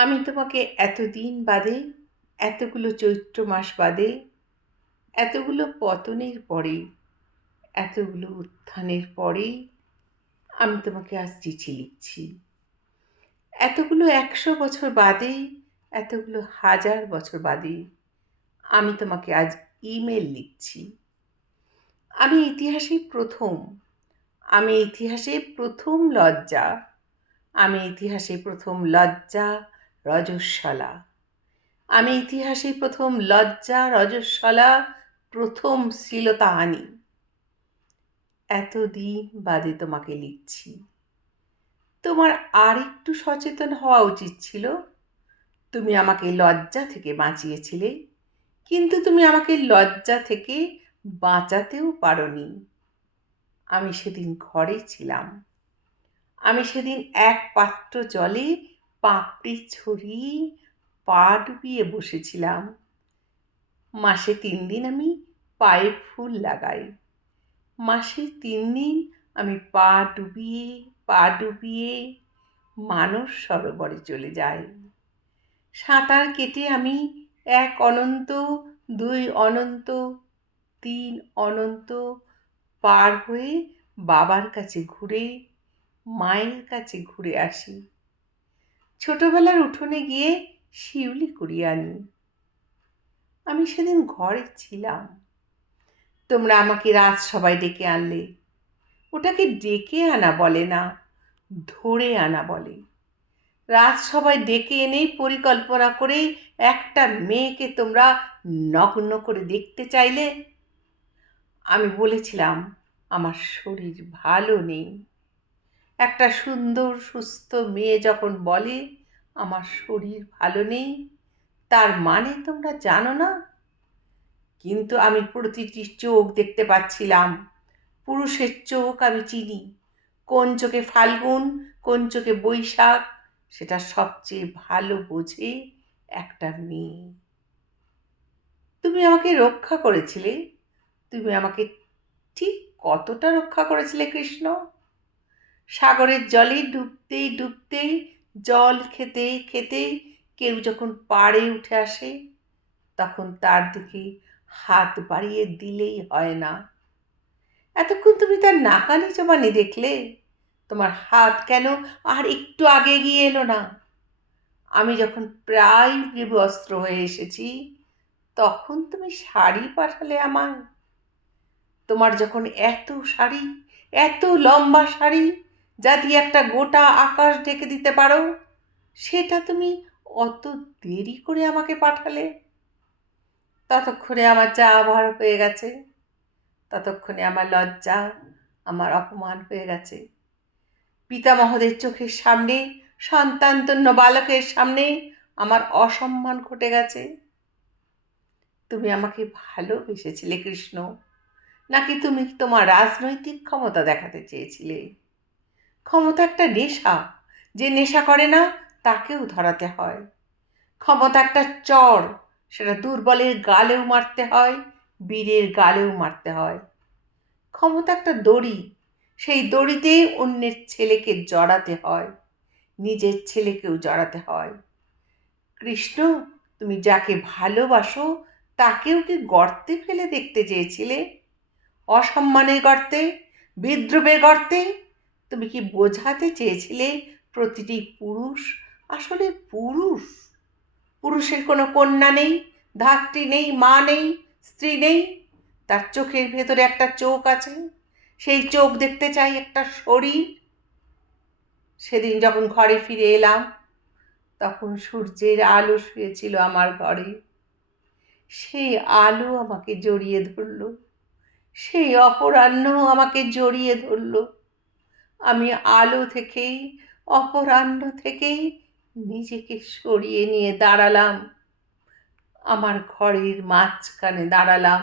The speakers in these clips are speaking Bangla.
আমি তোমাকে এতদিন বাদে, এতগুলো চৈত্র মাস বাদে, এতগুলো পতনের পরে, এতগুলো উত্থানের পরে আমি তোমাকে আজ চিঠি লিখছি। এতগুলো 100 বছর বাদে, এতগুলো হাজার বছর বাদে আমি তোমাকে আজ ইমেল লিখছি। আমি ইতিহাসে প্রথম, আমি ইতিহাসে প্রথম লজ্জা, আমি ইতিহাসে প্রথম লজ্জা রজস্বলা, আমি ইতিহাসে প্রথম লজ্জা রজস্বলা, প্রথম শ্লীলতাহানি। এতদিন বাদে তোমাকে লিখছি। তোমার আর একটু সচেতন হওয়া উচিত ছিল। তুমি আমাকে লজ্জা থেকে বাঁচিয়েছিলে, কিন্তু তুমি আমাকে লজ্জা থেকে বাঁচাতেও পারোনি। আমি সেদিন ঘরে ছিলাম। আমি সেদিন এক পাত্র জলে পাপড়ি ছড়িয়ে পা ডুবিয়ে বসেছিলাম। মাসে 3 দিন আমি পায়ে ফুল লাগাই। মাসে 3 দিন আমি পা ডুবিয়ে মানস সরোবরে চলে যাই। সাঁতার কেটে আমি 1 অনন্ত, 2 অনন্ত, 3 অনন্ত পার হয়ে বাবার কাছে ঘুরে, মায়ের কাছে ঘুরে আসি। ছোটবেলার উঠোনে গিয়ে শিউলি কুড়িয়ে আনি। আমি সেদিন ঘরে ছিলাম। তোমরা আমাকে রাজসভায় ডেকে আনলে। ওটাকে ডেকে আনা বলে না, ধরে আনা বলে। রাজসভায় ডেকে এনেই পরিকল্পনা করে একটা মেয়েকে তোমরা নগ্ন করে দেখতে চাইলে। আমি বলেছিলাম আমার শরীর ভালো নেই। একটা সুন্দর সুস্থ মেয়ে যখন বলে আমার শরীর ভালো নেই, তার মানে তোমরা জানো না। কিন্তু আমি প্রতিটি চোখ দেখতে পাচ্ছিলাম। পুরুষের চোখ আমি চিনি। কোন চোখে ফাল্গুন, কোন চোখে বৈশাখ, সেটা সবচেয়ে ভালো বোঝে একটা মেয়ে। তুমি আমাকে রক্ষা করেছিলে। তুমি আমাকে ঠিক কতটা রক্ষা করেছিলে কৃষ্ণ? সাগরের জলে ডুবতেই ডুবতেই, জল খেতে খেতে কেউ যখন পাড়ে উঠে আসে, তখন তার দিকে হাত বাড়িয়ে দিলেই হয় না। এতক্ষণ তুমি তার নাকানি জবানি দেখলে। তোমার হাত কেন আর একটু আগে গিয়ে এলো না? আমি যখন প্রায় বিবস্ত্র হয়ে এসেছি, তখন তুমি শাড়ি পাঠালে আমায়। তোমার যখন এত শাড়ি, এত লম্বা শাড়ি, যা দিয়ে একটা গোটা আকাশ ঢেকে দিতে পারো, সেটা তুমি অত দেরি করে আমাকে পাঠালে। ততক্ষণে আমার যা আবার হয়ে গেছে, ততক্ষণে আমার লজ্জা, আমার অপমান হয়ে গেছে। পিতামহদের চোখের সামনে, সন্তানতন্য বালকের সামনে আমার অসম্মান ঘটে গেছে। তুমি আমাকে ভালোবেসেছিলে কৃষ্ণ, নাকি তুমি তোমার রাজনৈতিক ক্ষমতা দেখাতে চেয়েছিলে? ক্ষমতা একটা নেশা, যে নেশা করে না তাকেও ধরাতে হয়। ক্ষমতা একটা চর, সেটা দুর্বলের গালেও মারতে হয়, বীরের গালেও মারতে হয়। ক্ষমতা একটা দড়ি, সেই দড়িতে অন্যের ছেলেকে জড়াতে হয়, নিজের ছেলেকেও জড়াতে হয়। কৃষ্ণ, তুমি যাকে ভালোবাসো তাকেও কি গর্তে ফেলে দেখতে চেয়েছিলে? অসম্মানের গর্তে, বিদ্রুপের গর্তে? তুমি কি বোঝাতে চেয়েছিলে প্রতিটি পুরুষ আসলে পুরুষ? পুরুষের কোনো কন্যা নেই, ধাত্রী নেই, মা নেই, স্ত্রী নেই। তার চোখের ভেতরে একটা চোখ আছে, সেই চোখ দেখতে চাই একটা শরীর। সেদিন যখন ঘরে ফিরে এলাম, তখন সূর্যের আলো শুয়েছিল আমার ঘরে। সেই আলো আমাকে জড়িয়ে ধরল, সেই অপরাহ্ন আমাকে জড়িয়ে ধরল। আমি আলো থেকেই, অপরাহ্ন থেকেই নিজেকে সরিয়ে নিয়ে দাঁড়ালাম, আমার ঘরের মাঝখানে দাঁড়ালাম।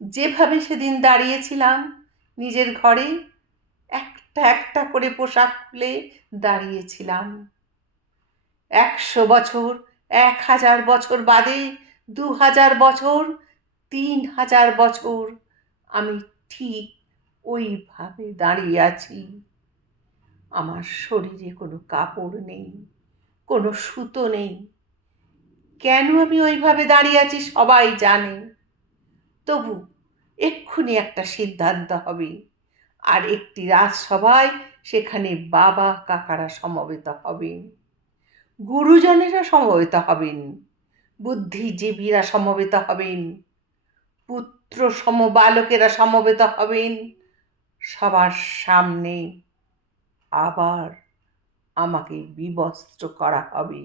যেভাবে সেদিন দাঁড়িয়েছিলাম নিজের ঘরে, একটা একটা করে পোশাক খুলে দাঁড়িয়েছিলাম। 100 বছর, 1000 বছর বাদে, 2000 বছর, 3000 বছর আমি ঠিক ওইভাবে দাঁড়িয়ে আছি। আমার শরীরে কোনো কাপড় নেই, কোনো সুতো নেই। কেন আমি ওইভাবে দাঁড়িয়ে আছি সবাই জানে। তবু এক্ষুনি একটা সিদ্ধান্ত হবে, আর একটি রাজসভায় সেখানে বাবা কাকারা সমবেত হবেন, গুরুজনেরা সমবেত হবেন, বুদ্ধিজীবীরা সমবেত হবেন, পুত্র সমবালকেরা সমবেত হবেন। সবার সামনে আবার আমাকে বিবস্ত্র করা হবে।